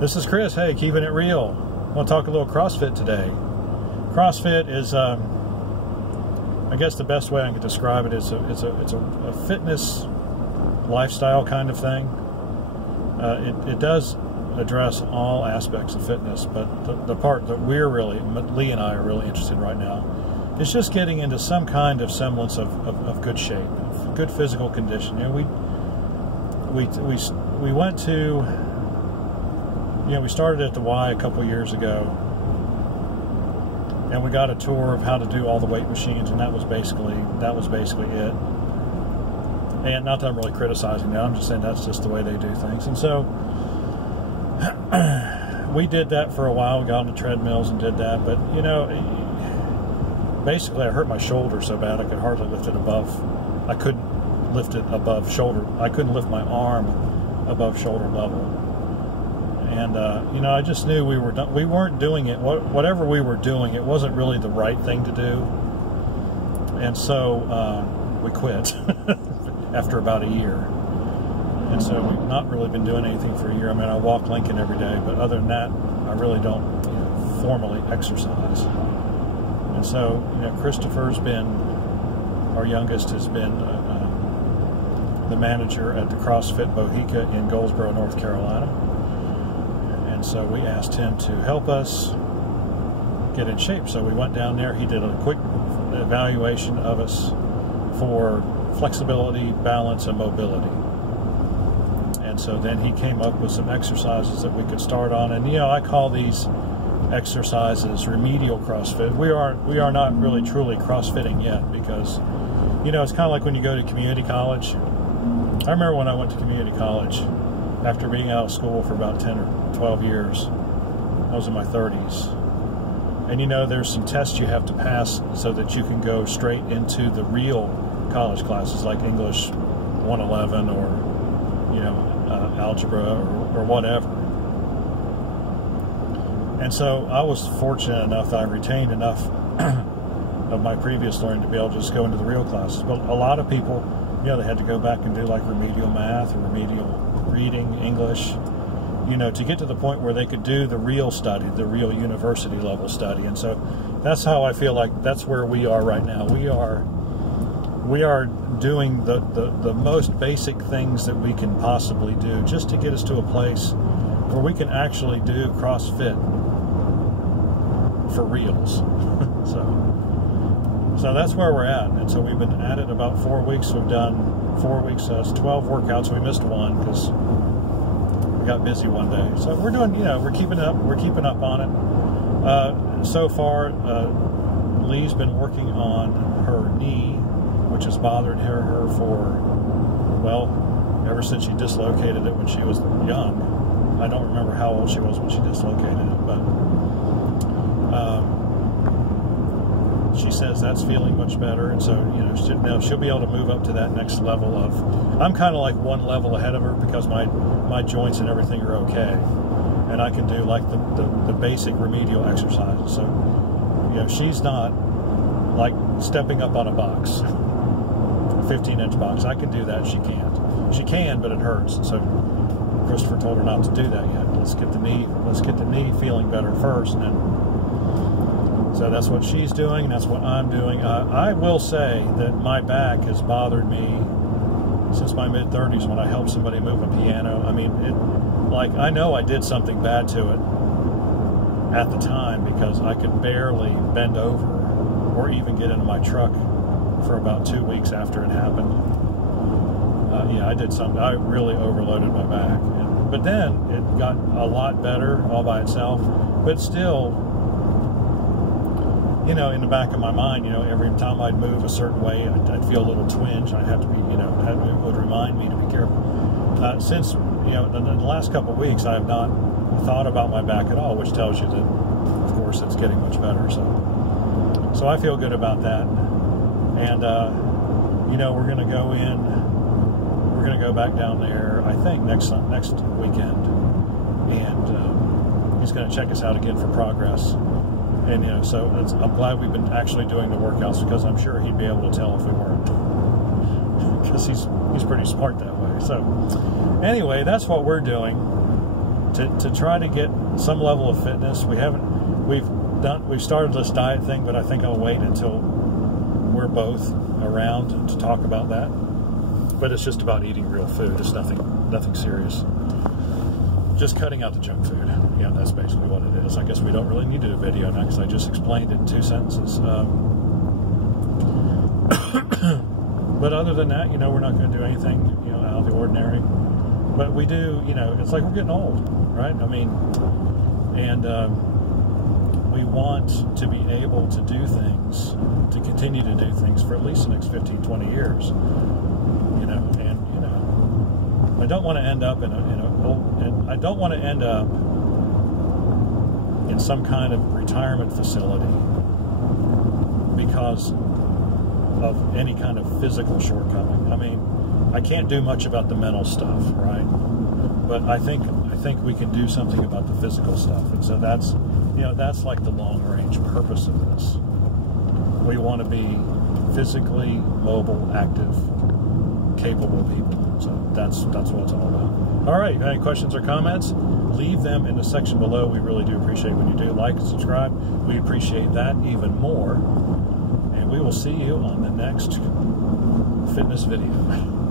This is Chris. Hey, keeping it real. I want to talk a little CrossFit today. CrossFit is, I guess the best way I can describe it is it's a fitness lifestyle kind of thing. It does address all aspects of fitness, but the part that Lee and I are really interested in right now is just getting into some kind of semblance of good shape, of good physical condition. You know, we went to, you know, we started at the Y a couple years ago, and we got a tour of how to do all the weight machines, and that was basically it. And not that I'm really criticizing that, I'm just saying that's just the way they do things. And so we did that for a while. We got on the treadmills and did that, but you know, basically I hurt my shoulder so bad I could hardly lift it above. I couldn't lift it above shoulder. I couldn't lift my arm above shoulder level. And you know, I just knew we weren't doing it. Whatever we were doing, it wasn't really the right thing to do. And so we quit after about a year. And so we've not really been doing anything for a year. I mean, I walk Lincoln every day, but other than that, I really don't, you know, formally exercise. And so, you know, Christopher's been, our youngest, has been the manager at the CrossFit Bohica in Goldsboro, North Carolina. And so we asked him to help us get in shape. So we went down there. He did a quick evaluation of us for flexibility, balance, and mobility. And so then he came up with some exercises that we could start on. And, you know, I call these exercises remedial CrossFit. We are not really truly CrossFitting yet, because, you know, it's kind of like when you go to community college. I remember when I went to community college, after being out of school for about 10 or 12 years, I was in my 30s. And, you know, there's some tests you have to pass so that you can go straight into the real college classes, like English 111 or, you know, algebra or whatever. And so I was fortunate enough that I retained enough of my previous learning to be able to just go into the real classes. But a lot of people, you know, they had to go back and do like remedial math or remedial reading, English, you know, to get to the point where they could do the real study, the real university level study. And so that's how I feel like that's where we are right now. We are doing the most basic things that we can possibly do just to get us to a place where we can actually do CrossFit for reals. So that's where we're at. And so we've been at it about 4 weeks. We've done 4 weeks. It's 12 workouts. We missed one because we got busy one day. So we're doing, you know, we're keeping up on it. So far, Lee's been working on her knee, which has bothered her for, well, ever since she dislocated it when she was young. I don't remember how old she was when she dislocated it, but she says that's feeling much better, and so, you know, she'll be able to move up to that next level of, I'm kind of like one level ahead of her because my joints and everything are okay, and I can do like the basic remedial exercises. So, you know, she's not like stepping up on a box, a 15-inch box. I can do that. She can't. She can, but it hurts. So Christopher told her not to do that yet. Let's get the knee feeling better first, and then. So that's what she's doing, and that's what I'm doing. I will say that my back has bothered me since my mid-30s when I helped somebody move a piano. I mean, I know I did something bad to it at the time because I could barely bend over or even get into my truck for about 2 weeks after it happened. Yeah, I did something. I really overloaded my back. But then it got a lot better all by itself. But still, you know, in the back of my mind, you know, every time I'd move a certain way, I'd feel a little twinge. I'd have to be, you know, it would remind me to be careful. Since, you know, in the last couple of weeks, I have not thought about my back at all, which tells you that, of course, it's getting much better. So I feel good about that. And, you know, we're going to go in. We're going to go back down there, I think, next weekend. And he's going to check us out again for progress. And, you know, so I'm glad we've been actually doing the workouts, because I'm sure he'd be able to tell if we weren't. Because he's pretty smart that way. So, anyway, that's what we're doing to try to get some level of fitness. We've started this diet thing, but I think I'll wait until we're both around to talk about that. But it's just about eating real food. It's nothing serious. Just cutting out the junk food. Yeah, that's basically what it is. I guess we don't really need to do a video now because I just explained it in 2 sentences. But other than that, we're not going to do anything, out of the ordinary. But we do, it's like we're getting old, right? I mean, and we want to be able to do things, to continue to do things for at least the next 15, 20 years. I don't want to end up I don't want to end up in some kind of retirement facility because of any kind of physical shortcoming. I mean, I can't do much about the mental stuff, right? But I think we can do something about the physical stuff, and so that's like the long-range purpose of this. We want to be physically mobile, active, capable people. So that's what it's all about. All right, any questions or comments? Leave them in the section below. We really do appreciate when you do like and subscribe. We appreciate that even more. And we will see you on the next fitness video.